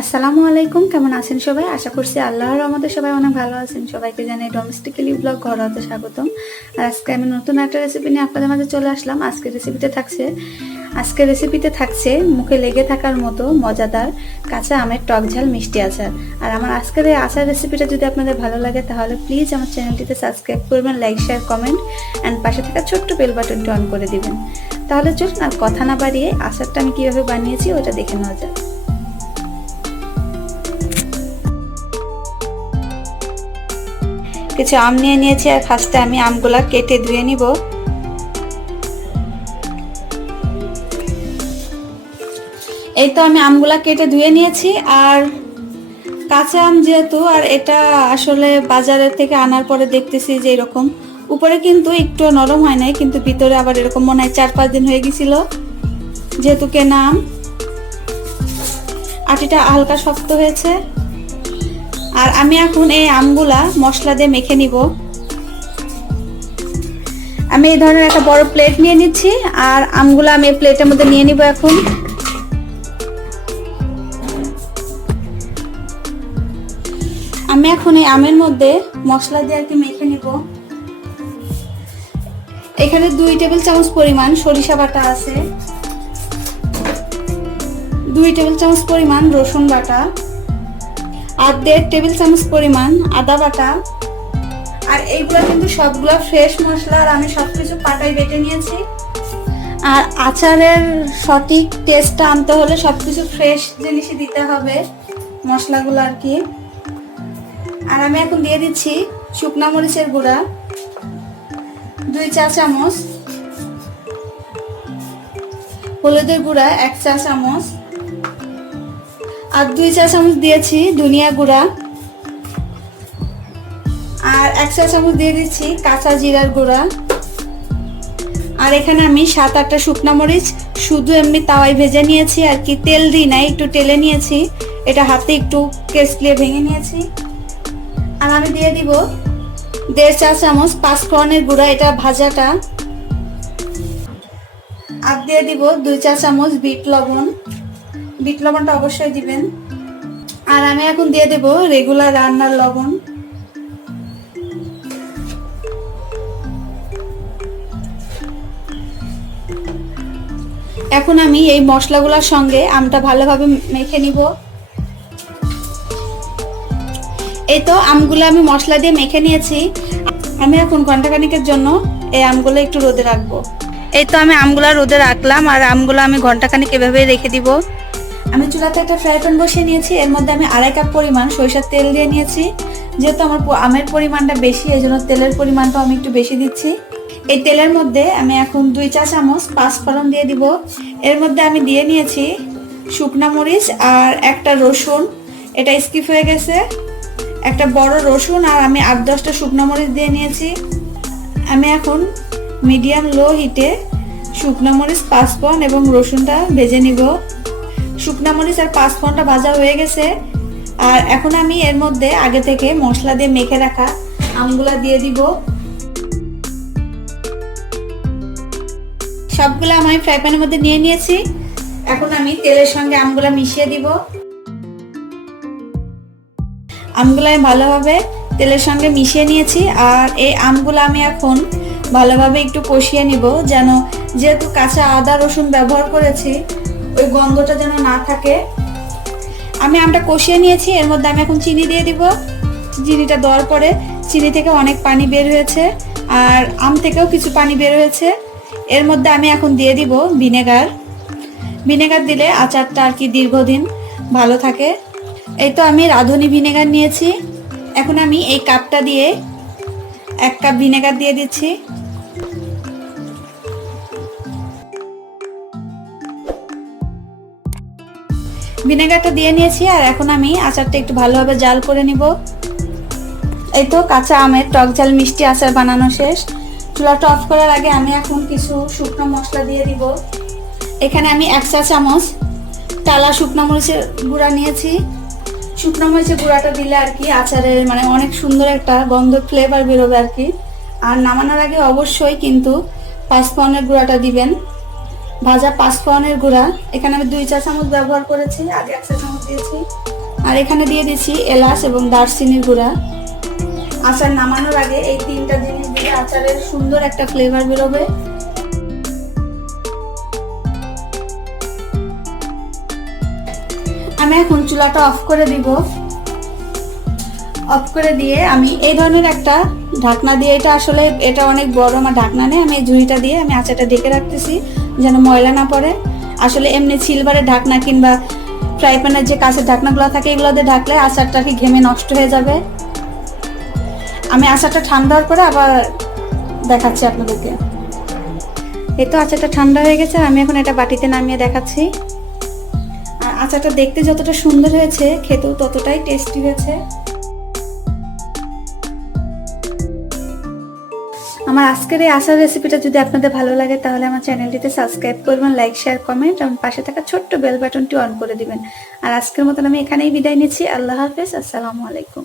আসসালামু আলাইকুম, কেমন আছেন সবাই? আশা করছি আল্লাহর আমাদের সবাই অনেক ভালো আছেন। সবাইকে জানাই ডোমেস্টিক্যালি ব্লগ ঘর হতে স্বাগতম। আর আজকে আমি নতুন একটা রেসিপি নিয়ে আপনাদের মাঝে চলে আসলাম। আজকের রেসিপিতে থাকছে, আজকের রেসিপিতে থাকছে মুখে লেগে থাকার মতো মজাদার কাঁচা আমের টক ঝাল মিষ্টি আচার। আর আমার আজকের এই আচার রেসিপিটা যদি আপনাদের ভালো লাগে, তাহলে প্লিজ আমার চ্যানেলটিতে সাবস্ক্রাইব করবেন লাইক শেয়ার কমেন্ট অ্যান্ড পাশে থাকা ছোট্ট বেল বাটনটি অন করে দিবেন। তাহলে চলুন আর কথা না বাড়িয়ে আচারটা আমি কীভাবে বানিয়েছি, ওটা দেখে নেওয়া যাক। কিছু আম নিয়ে নিয়েছি আর ফার্স্টে আমি আমগুলা কেটে ধুয়ে নিব। এই তো আমি আমগুলা কেটে ধুয়ে নিয়েছি আর কাঁচা আম যেহেতু, আর এটা আসলে বাজারের থেকে আনার পরে দেখতেছি যে এরকম। উপরে কিন্তু একটু নরম হয় নাই, কিন্তু ভিতরে আবার এরকম মনে হয় চার পাঁচ দিন হয়ে গেছিল যেহেতু কেনা আম। আটিটা হালকা শক্ত হয়েছে। আর আমি এখন এই আমগুলা মশলা দিয়ে মেখে নিব। আমি এই ধরনের একটা বড় প্লেট নিয়ে নিচ্ছি আর আমগুলো আমি প্লেটের মধ্যে নিয়ে নিব এখন। আমি এখন এই আমের মধ্যে মশলা দিয়ে আর কি মেখে নিব। এখানে দুই টেবিল চামচ পরিমাণ সরিষা বাটা আছে। দুই টেবিল চামচ পরিমাণ রসুন বাটা। আর দেড় টেবিল চামচ পরিমাণ আদা বাটা। আর এইগুলো কিন্তু সবগুলো ফ্রেশ মশলা আর আমি সব কিছু পাটাই বেটে নিয়েছি। আর আচারের সঠিক টেস্টটা আনতে হলে সব কিছু ফ্রেশ জিনিসই দিতে হবে মশলাগুলো আর কি। আর আমি এখন দিয়ে দিচ্ছি শুকনা মরিচের গুঁড়া, দুই চা চামচ। হলুদের গুঁড়া, এক চা চামচ। আর দুই চা চামচ দিয়েছি ধনিয়া গুঁড়া। আর এক চা চামচ দিয়ে দিচ্ছি কাঁচা জিরার গুঁড়া। আর এখানে আমি সাত আটটা শুকনা মরিচ, শুধু এমনি তাওয়ায় ভেজে নিয়েছি, আর কি তেল দিই নাই একটু তেলে নিয়েছি। এটা হাতে একটু কেসলিয়ে ভেঙে নিয়েছি। আর আমি দিয়ে দিব দেড় চা চামচ পাঁচফোড়নের গুঁড়া, এটা ভাজাটা। আর দিয়ে দিব দুই চা চামচ বিট লবণ। বিট লবণটা অবশ্যই দিবেন। আর আমি এখন দিয়ে দেব রেগুলার রান্নার লবণ। এখন আমি এই মশলাগুলোর সঙ্গে আমটা ভালোভাবে মেখে নিব। এই তো আমগুলো আমি মশলা দিয়ে মেখে নিয়েছি। আমি এখন ঘন্টাখানিকের জন্য এই আমগুলো একটু রোদে রাখব। এই তো আমি আমগুলো রোদে রাখলাম আর আমগুলো আমি ঘন্টাখানিক এভাবে রেখে দিব। আমি চুলাতে একটা ফ্রাই প্যান বসিয়ে নিয়েছি, এর মধ্যে আমি আড়াই কাপ পরিমাণ সরিষার তেল দিয়ে নিয়েছি। যেহেতু আমার আমের পরিমাণটা বেশি, এই জন্য তেলের পরিমাণটাও আমি একটু বেশি দিচ্ছি। এই তেলের মধ্যে আমি এখন দুই চা চামচ পাঁচ ফোড়ন দিয়ে দিব। এর মধ্যে আমি দিয়ে নিয়েছি শুকনা মরিচ আর একটা রসুন। এটা স্কিপ হয়ে গেছে। একটা বড় রসুন আর আমি আট দশটা শুকনো মরিচ দিয়ে নিয়েছি। আমি এখন মিডিয়াম লো হিটে শুকনো মরিচ, পাঁচফোড়ন এবং রসুনটা ভেজে নিব। শুকনো মরিচ আর পাঁচফোড়নটা ভাজা হয়ে গেছে। আর এখন আমি এর মধ্যে আগে থেকে মশলা দিয়ে মেখে রাখা আমগুলা দিয়ে দিব। সবগুলো আমি ফ্রাই প্যানের মধ্যে নিয়ে নিয়েছি। এখন আমি তেলের সঙ্গে আমগুলা মিশিয়ে দিব। আমগুলো আমি ভালোভাবে তেলের সঙ্গে মিশিয়ে নিয়েছি। আর এই আমগুলো আমি এখন ভালোভাবে একটু কষিয়ে নিব যেন যেহেতু কাঁচা আদা রসুন ব্যবহার করেছি ওই গন্ধটা যেন না থাকে। আমি আমটা কষিয়ে নিয়েছি, এর মধ্যে আমি এখন চিনি দিয়ে দিব। চিনিটা দেওয়ার পরে চিনি থেকে অনেক পানি বের হয়েছে, আর আম থেকেও কিছু পানি বের হয়েছে। এর মধ্যে আমি এখন দিয়ে দিব ভিনেগার। ভিনেগার দিলে আচারটা আর কি দীর্ঘদিন ভালো থাকে। এই তো আমি রাঁধুনি ভিনেগার নিয়েছি। এখন আমি এই কাপটা দিয়ে এক কাপ ভিনেগার দিয়ে দিচ্ছি। ভিনেগারটা দিয়ে নিয়েছি, আর এখন আমি আচারটা একটু ভালোভাবে জাল করে নিব। এই তো কাঁচা আমের টক ঝাল মিষ্টি আচার বানানো শেষ। চুলাটা অফ করার আগে আমি এখন কিছু শুকনো মশলা দিয়ে দিব। এখানে আমি এক চা চামচ টালা শুকনো মরিচের গুঁড়া নিয়েছি। শুকনো মরিচের গুঁড়াটা দিলে আর কি আচারের মানে অনেক সুন্দর একটা গন্ধ ফ্লেভার বেরোবে আর কি। আর নামানোর আগে অবশ্যই কিন্তু পাঁচফোড়নের গুঁড়াটা দিবেন। ভাজা পাঁচফোড়নের গুঁড়া। এখানে আমি দুই চা চামচ ব্যবহার করেছি, আগে এক চা চামচ দিয়েছি। আর এখানে দিয়ে দিচ্ছি এলাচ এবং দারচিনির গুঁড়া। আচার নামানোর আগে এই তিনটা জিনিস দিলে আচারের সুন্দর একটা ফ্লেভার বেরোবে। আমি এখন চুলাটা অফ করে দিব। অফ করে দিয়ে আমি এই ধরনের একটা ঢাকনা দিয়ে, এটা আসলে, এটা অনেক বড় আমার ঢাকনা নেই, আমি এই ঝুড়িটা দিয়ে আমি আচারটা ঢেকে রাখতেছি। যেন ময়লা না পড়ে। আসলে এমনি সিলভারের ঢাকনা কিংবা ফ্রাই প্যানের যে কাঁচের ঢাকনাগুলো থাকে, এগুলোতে ঢাকলে আচারটা কি ঘেমে নষ্ট হয়ে যাবে। আমি আচারটা ঠান্ডা হওয়ার পরে আবার দেখাচ্ছি আপনাদেরকে। এই তো আচারটা ঠান্ডা হয়ে গেছে, আমি এখন এটা বাটিতে নামিয়ে দেখাচ্ছি। আর আচারটা দেখতে যতটা সুন্দর হয়েছে, খেতেও ততটাই টেস্টি হয়েছে। আমার আজকের এই আচার রেসিপিটা যদি আপনাদের ভালো লাগে, তাহলে আমার চ্যানেলটিতে সাবস্ক্রাইব করবেন লাইক শেয়ার কমেন্ট এবং পাশে থাকা ছোট্ট বেল বাটনটি অন করে দিবেন। আর আজকের মতন আমি এখানেই বিদায় নিচ্ছি। আল্লাহ হাফেজ। আসসালামু আলাইকুম।